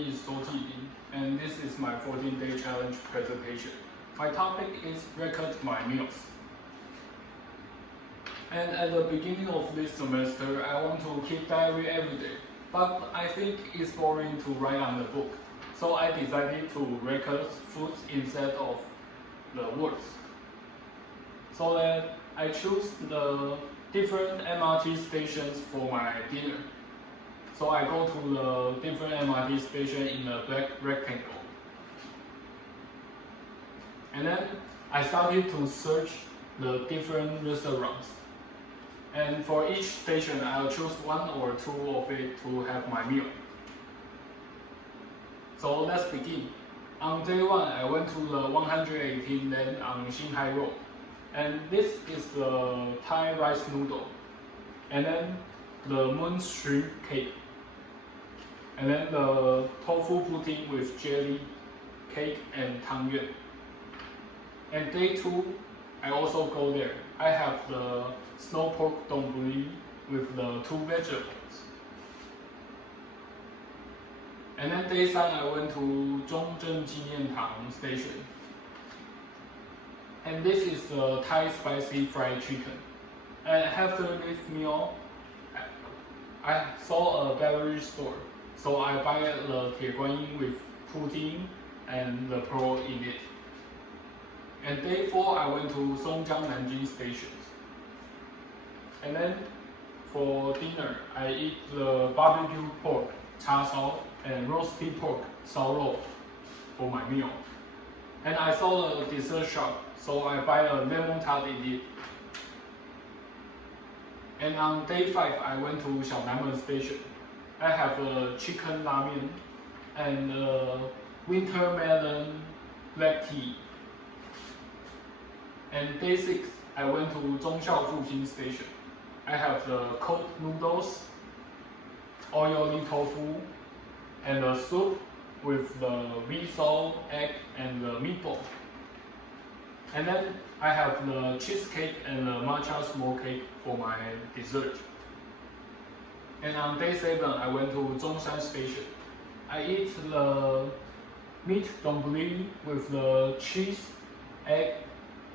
is Zhou Jibin, and this is my 14-day challenge presentation. My topic is record my meals. And at the beginning of this semester, I want to keep diary every day, but I think it's boring to write on the book. So I decided to record foods instead of the words. So that I choose the different MRT stations for my dinner. So I go to the different MRT station in a black rectangle. And then I started to search the different restaurants. And for each station, I'll choose one or two of it to have my meal. So let's begin. On day one, I went to the 118 land on Xinhai Road. And this is the Thai rice noodle. And then the moon shrimp cake. And then the tofu pudding with jelly, cake, and tang yuan. And day two, I also go there. I have the snow pork donburi with the two vegetables. And then day 3, I went to Zhongzheng Jiniantang station. And this is the Thai spicy fried chicken. And after this meal, I saw a beverage store. So I buy the Tie Guan Yin with pudding and the pearl in it. And day 4, I went to Songjiang Nanjing stations. And then for dinner, I eat the barbecue pork, cha sao, and roasted pork, sao rou, for my meal. And I saw a dessert shop, so I buy a lemon tart in it. And on day 5, I went to Xiaonanmen station. I have a chicken ramen and a winter melon black tea. And day 6, I went to Zhongxiao Fuxing station. I have the cold noodles, oily tofu, and a soup with the miso, egg, and the meatball. And then I have the cheesecake and the matcha small cake for my dessert. And on day 7, I went to Zhongshan station. I eat the meat donburi with the cheese, egg,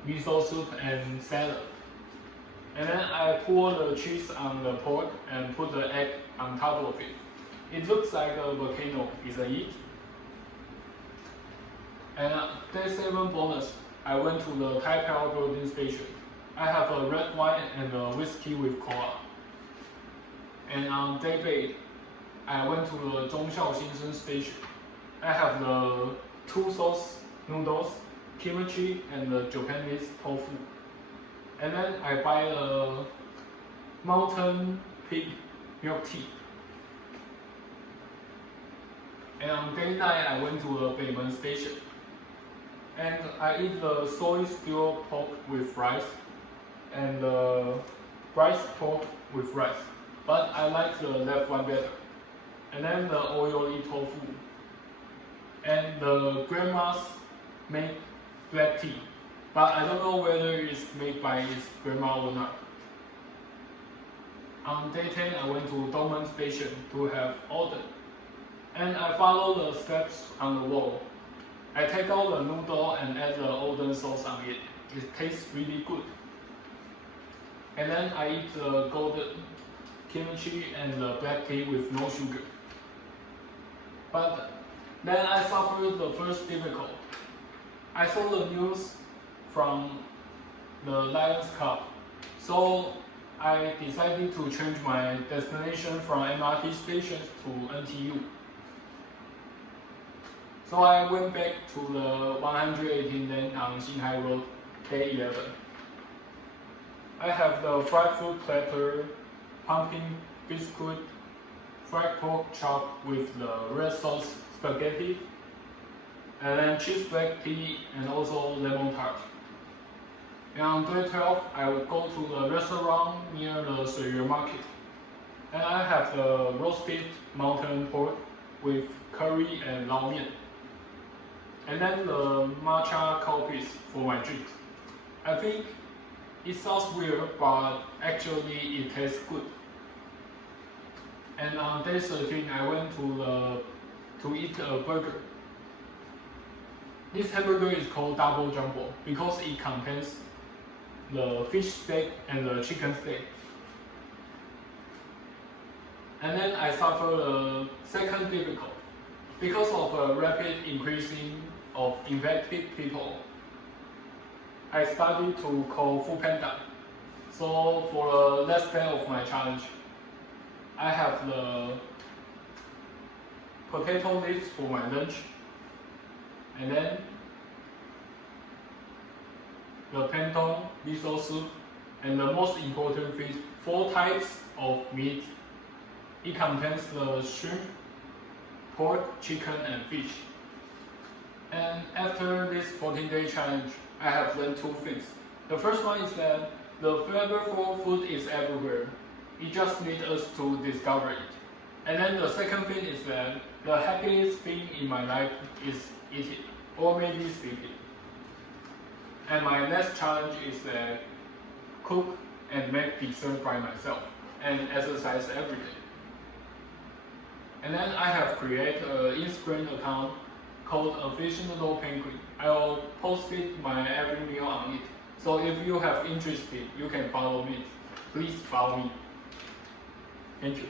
miso soup, and salad. And then I pour the cheese on the pork and put the egg on top of it. It looks like a volcano, isn't it? And day 7 bonus, I went to the Tai Pao building station. I have a red wine and a whiskey with cola. And on day 8, I went to the Zhongxiao Xinsheng station. I have the 2 sauce noodles, kimchi, and the Japanese tofu. And then I buy a mountain pig milk tea. And on day 9, I went to the Beimen station. And I eat the soy stew pork with rice and the rice pork with rice. But I like the left one better. And then the oily tofu. And the grandma's made black tea. But I don't know whether it's made by its grandma or not. On day 10, I went to Dongmen station to have oden. And I follow the steps on the wall. I take out the noodle and add the oden sauce on it. It tastes really good. And then I eat the golden kimchi and the black tea with no sugar. But then I suffered the first difficulty. I saw the news from the Lions Cup, so I decided to change my destination from MRT station to NTU. So I went back to the 118 land on Xinhai Road, day 11. I have the fried fruit platter, pumpkin biscuit, fried pork chop with the red sauce spaghetti, and then cheese black tea and also lemon tart. And on day 12, I will go to the restaurant near the Suiyue Market. And I have the roasted mountain pork with curry and lao mian. And then the matcha coffee for my drinks. I think it sounds weird, but actually it tastes good. And on day 13, I went to to eat a burger. This hamburger is called double jumbo because it contains the fish steak and the chicken steak. And then I suffer a second difficulty. Because of a rapid increasing of infected people, I started to call Foodpanda. So for the last day of my challenge, I have the potato leaves for my lunch, and then the Penton miso soup, and the most important thing, 4 types of meat. It contains the shrimp, pork, chicken, and fish. And after this 14-day challenge, I have learned 2 things. The first one is that the flavorful food is everywhere. It just needs us to discover it. And then the second thing is that the happiest thing in my life is eating, or maybe sleeping. And my next challenge is that cook and make dessert by myself and exercise every day. And then I have created an Instagram account called Aficionado Penguin. I will post my every meal on it. So if you have interest, you can follow me. Please follow me. Thank you.